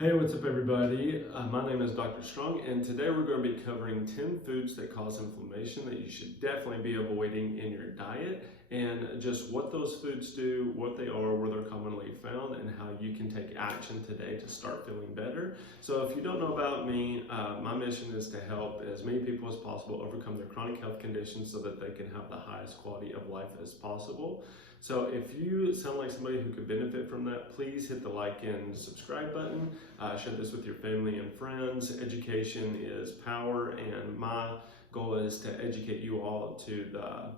Hey, what's up, everybody? My name is Dr. Strong, and today we're going to be covering 10 foods that cause inflammation that you should definitely be avoiding in your diet, and just what those foods do, what they are, where they're commonly found, and how you can take action today to start feeling better. So, if you don't know about me, my mission is to help as many people as possible overcome their chronic health conditions so that they can have the highest quality of life as possible. So if you sound like somebody who could benefit from that, please hit the like and subscribe button. Share this with your family and friends. Education is power, and my goal is to educate you all to the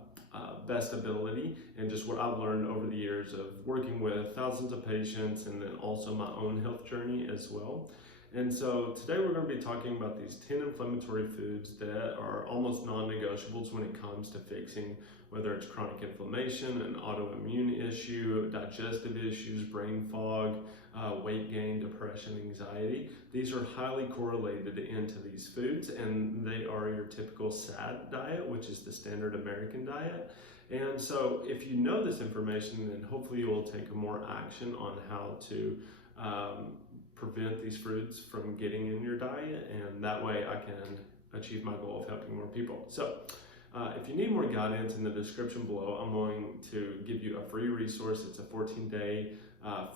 best ability and just what I've learned over the years of working with thousands of patients and then also my own health journey as well. And so today we're going to be talking about these 10 inflammatory foods that are almost non-negotiables when it comes to fixing whether it's chronic inflammation, an autoimmune issue, digestive issues, brain fog, weight gain, depression, anxiety. These are highly correlated into these foods, and they are your typical SAD diet, which is the standard American diet. And so if you know this information, then hopefully you will take more action on how to prevent these foods from getting in your diet, and that way I can achieve my goal of helping more people. So if you need more guidance, in the description below, I'm going to give you a free resource. It's a 14-day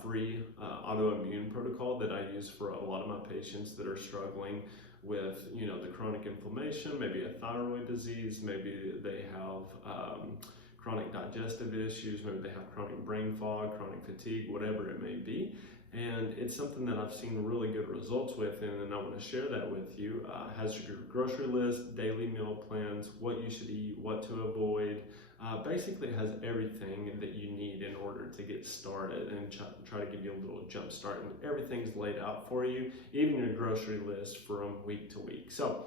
free autoimmune protocol that I use for a lot of my patients that are struggling with, the chronic inflammation, maybe a thyroid disease, maybe they have chronic digestive issues, maybe they have chronic brain fog, chronic fatigue, whatever it may be. And it's something that I've seen really good results with, and I want to share that with you. Has your grocery list, daily meal plans, what you should eat, what to avoid. Basically, it has everything that you need in order to get started and try to give you a little jump start. And everything's laid out for you, even your grocery list from week to week. So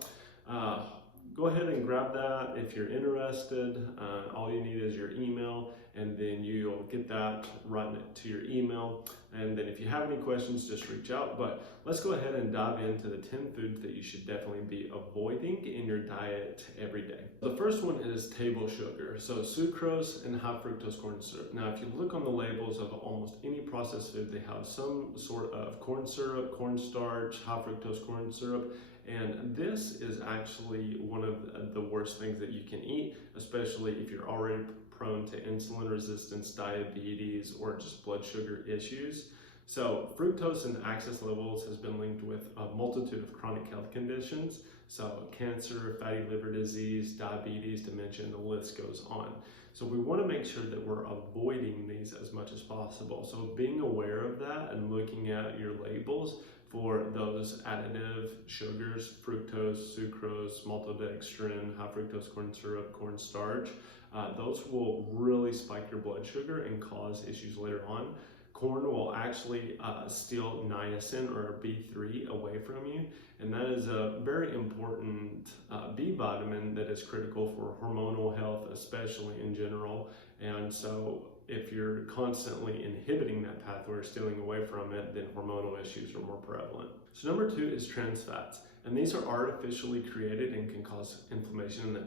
go ahead and grab that if you're interested. All you need is your email, and then you'll get that right to your email. And then if you have any questions, just reach out. But let's go ahead and dive into the 10 foods that you should definitely be avoiding in your diet every day. The first one is table sugar. So sucrose and high fructose corn syrup. Now, if you look on the labels of almost any processed food, they have some sort of corn syrup, cornstarch, high fructose corn syrup. And this is actually one of the worst things that you can eat, especially if you're already prone to insulin resistance, diabetes, or just blood sugar issues. So fructose in excess levels has been linked with a multitude of chronic health conditions. So cancer, fatty liver disease, diabetes, dementia, and the list goes on. So we want to make sure that we're avoiding these as much as possible. So being aware of that and looking at your labels for those additive sugars, fructose, sucrose, maltodextrin, high fructose corn syrup, cornstarch, those will really spike your blood sugar and cause issues later on. Corn will actually steal niacin or B3 away from you, and that is a very important B vitamin that is critical for hormonal health, especially in general. And so if you're constantly inhibiting that pathway or stealing away from it, then hormonal issues are more prevalent. So number 2 is trans fats, and these are artificially created and can cause inflammation in the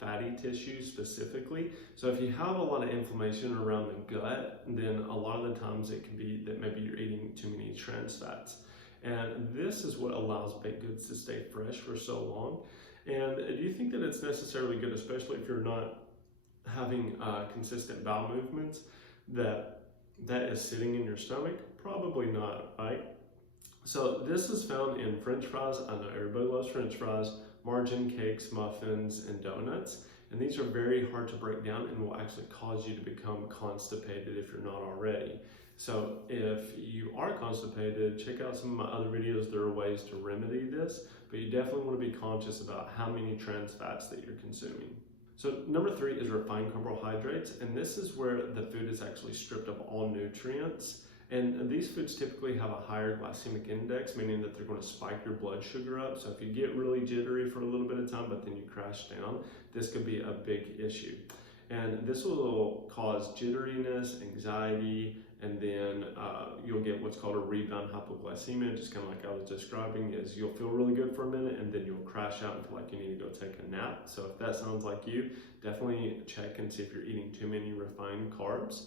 fatty tissue specifically. So if you have a lot of inflammation around the gut, then a lot of the times it can be that maybe you're eating too many trans fats. And this is what allows baked goods to stay fresh for so long. And do you think that it's necessarily good, especially if you're not having consistent bowel movements, that is sitting in your stomach? Probably not, right? So this is found in French fries. I know everybody loves French fries, margarine cakes, muffins, and donuts. And these are very hard to break down and will actually cause you to become constipated if you're not already. So if you are constipated, check out some of my other videos. There are ways to remedy this, but you definitely want to be conscious about how many trans fats that you're consuming. So number 3 is refined carbohydrates, and this is where the food is actually stripped of all nutrients. And these foods typically have a higher glycemic index, meaning that they're going to spike your blood sugar up. So if you get really jittery for a little bit of time, but then you crash down, this could be a big issue. And this will cause jitteriness, anxiety, and then you'll get what's called a rebound hypoglycemia, just kind of like I was describing, is you'll feel really good for a minute and then you'll crash out and feel like you need to go take a nap. So if that sounds like you, definitely check and see if you're eating too many refined carbs.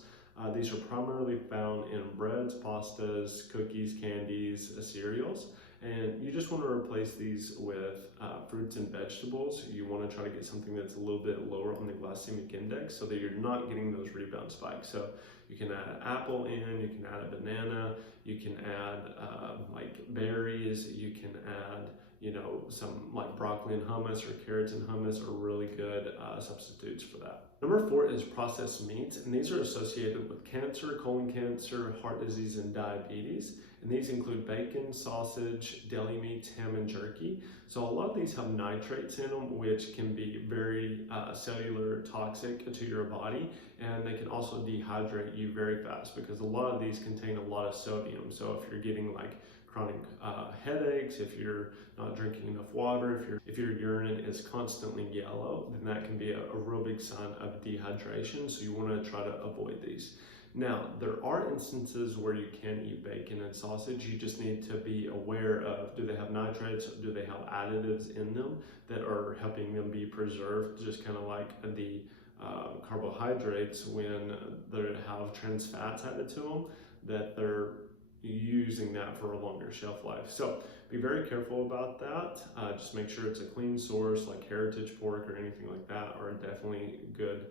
These are primarily found in breads, pastas, cookies, candies, cereals. And you just want to replace these with fruits and vegetables. You want to try to get something that's a little bit lower on the glycemic index so that you're not getting those rebound spikes. So you can add an apple in, you can add a banana, you can add like berries, you can add some like broccoli and hummus or carrots and hummus are really good substitutes for that. Number 4 is processed meats, and these are associated with cancer, colon cancer, heart disease, and diabetes. And these include bacon, sausage, deli meats, ham, and jerky. So a lot of these have nitrates in them, which can be very cellular toxic to your body, and they can also dehydrate you very fast because a lot of these contain a lot of sodium. So if you're getting like chronic headaches, if you're not drinking enough water, if your urine is constantly yellow, then that can be a real big sign of dehydration. So you want to try to avoid these. Now, there are instances where you can eat bacon and sausage. You just need to be aware of, do they have nitrates, do they have additives in them that are helping them be preserved, just kind of like the carbohydrates when they have trans fats added to them, that they're using that for a longer shelf life. So be very careful about that. Just make sure it's a clean source, like heritage pork or anything like that are definitely good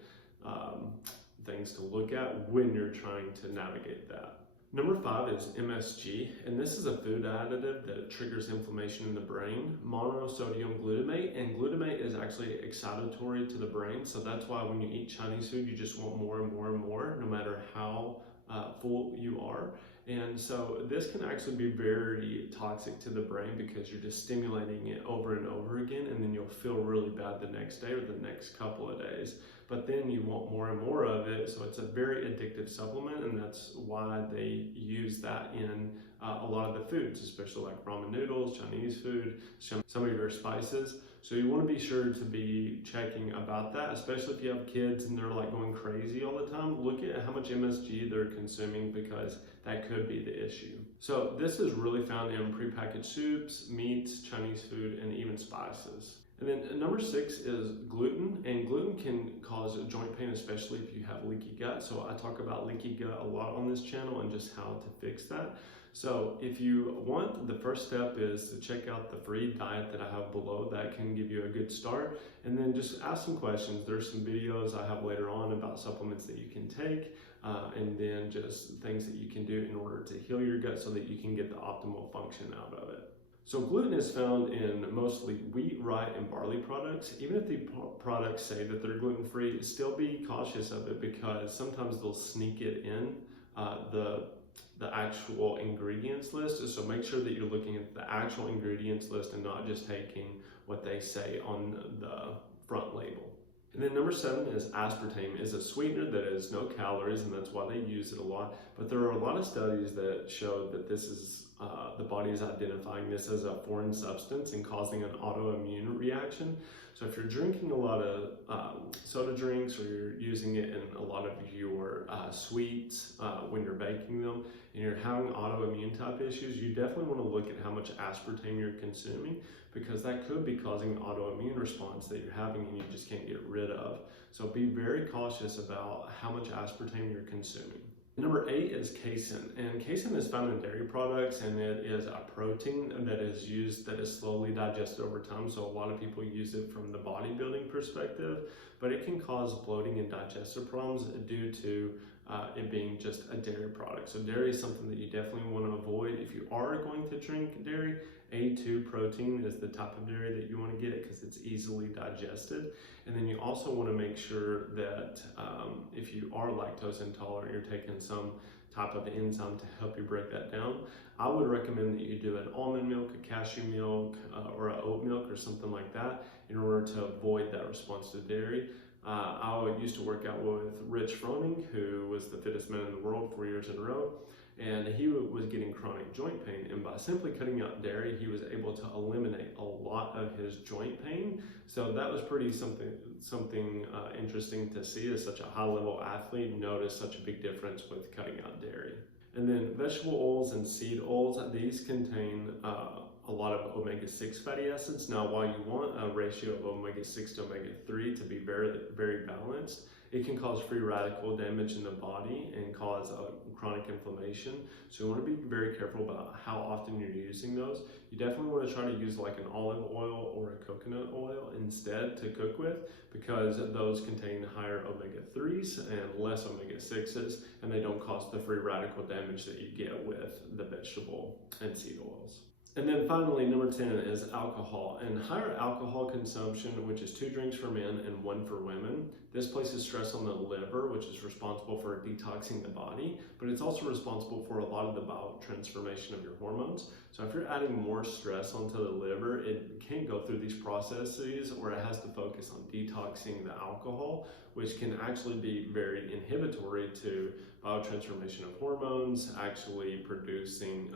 things to look at when you're trying to navigate that. Number 5 is MSG, and this is a food additive that triggers inflammation in the brain, monosodium glutamate, and glutamate is actually excitatory to the brain, so that's why when you eat Chinese food, you just want more and more and more, no matter how full you are. And so this can actually be very toxic to the brain because you're just stimulating it over and over again, and then you'll feel really bad the next day or the next couple of days. But then you want more and more of it, so it's a very addictive supplement, and that's why they use that in a lot of the foods, especially like ramen noodles, Chinese food, some of your spices. So you want to be sure to be checking about that, especially if you have kids and they're like going crazy all the time. Look at how much MSG they're consuming because that could be the issue. So this is really found in prepackaged soups, meats, Chinese food, and even spices. And then number 6 is gluten, and gluten can cause joint pain, especially if you have leaky gut. So I talk about leaky gut a lot on this channel and just how to fix that. So if you want, the first step is to check out the free diet that I have below. That can give you a good start. And then just ask some questions. There's some videos I have later on about supplements that you can take, and then just things that you can do in order to heal your gut so that you can get the optimal function out of it. So gluten is found in mostly wheat, rye, and barley products. Even if the products say that they're gluten-free, still be cautious of it because sometimes they'll sneak it in the actual ingredients list. So make sure that you're looking at the actual ingredients list and not just taking what they say on the front label. And then number 7 is aspartame. Is a sweetener that has no calories, and that's why they use it a lot. But there are a lot of studies that show that this is the body is identifying this as a foreign substance and causing an autoimmune reaction. So if you're drinking a lot of soda drinks, or you're using it in a lot of your sweets when you're baking them, and you're having autoimmune type issues, you definitely want to look at how much aspartame you're consuming, because that could be causing an autoimmune response that you're having and you just can't get rid of. So be very cautious about how much aspartame you're consuming. Number 8 is casein, and casein is found in dairy products, and it is a protein that is used that is slowly digested over time. So a lot of people use it from the bodybuilding perspective, but it can cause bloating and digestive problems due to it being just a dairy product. So dairy is something that you definitely want to avoid. If you are going to drink dairy, A2 protein is the type of dairy that you want to get because it's easily digested. And then you also want to make sure that if you are lactose intolerant, you're taking some type of enzyme to help you break that down. I would recommend that you do an almond milk, a cashew milk, or an oat milk or something like that in order to avoid that response to dairy. I used to work out with Rich Froning, who was the fittest man in the world 4 years in a row, and he was getting chronic joint pain, and by simply cutting out dairy, he was able to eliminate a lot of his joint pain. So that was pretty something interesting to see, as such a high-level athlete notice such a big difference with cutting out dairy. And then vegetable oils and seed oils, these contain a lot of omega-6 fatty acids. Now, while you want a ratio of omega-6 to omega-3 to be very, very balanced, it can cause free radical damage in the body and cause chronic inflammation. So you want to be very careful about how often you're using those. You definitely want to try to use like an olive oil or a coconut oil instead to cook with, because those contain higher omega-3s and less omega-6s, and they don't cause the free radical damage that you get with the vegetable and seed oils. And then finally, number 10 is alcohol. And higher alcohol consumption, which is 2 drinks for men and 1 for women, this places stress on the liver, which is responsible for detoxing the body, but it's also responsible for a lot of the biotransformation of your hormones. So if you're adding more stress onto the liver, it can't go through these processes where it has to focus on detoxing the alcohol, which can actually be very inhibitory to biotransformation of hormones, actually producing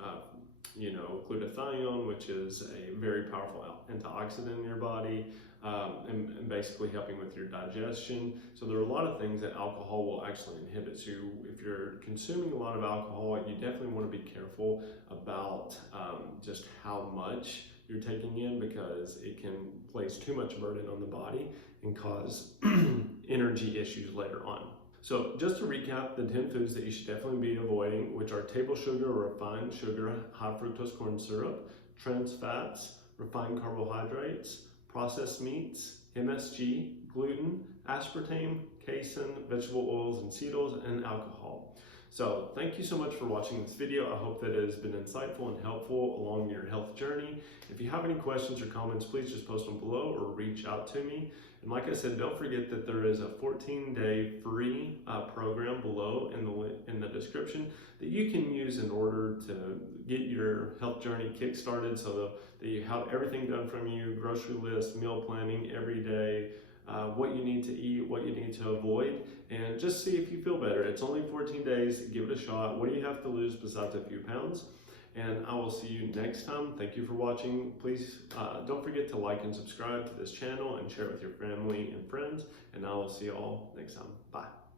glutathione, which is a very powerful antioxidant in your body, and basically helping with your digestion. So there are a lot of things that alcohol will actually inhibit. So if you're consuming a lot of alcohol, you definitely want to be careful about just how much you're taking in, because it can place too much burden on the body and cause energy issues later on. So just to recap, the 10 foods that you should definitely be avoiding, which are table sugar or refined sugar, high fructose corn syrup, trans fats, refined carbohydrates, processed meats, MSG, gluten, aspartame, casein, vegetable oils and seed oils, and alcohol. So thank you so much for watching this video. I hope that it has been insightful and helpful along your health journey. If you have any questions or comments, please just post them below or reach out to me. And like I said, don't forget that there is a 14-day free program below in the description that you can use in order to get your health journey kick-started, so that you have everything done from you: grocery list, meal planning every day, what you need to eat, what you need to avoid, and just see if you feel better. It's only 14 days. Give it a shot. What do you have to lose besides a few pounds? And I will see you next time. Thank you for watching. Please don't forget to like and subscribe to this channel and share it with your family and friends. And I will see you all next time. Bye.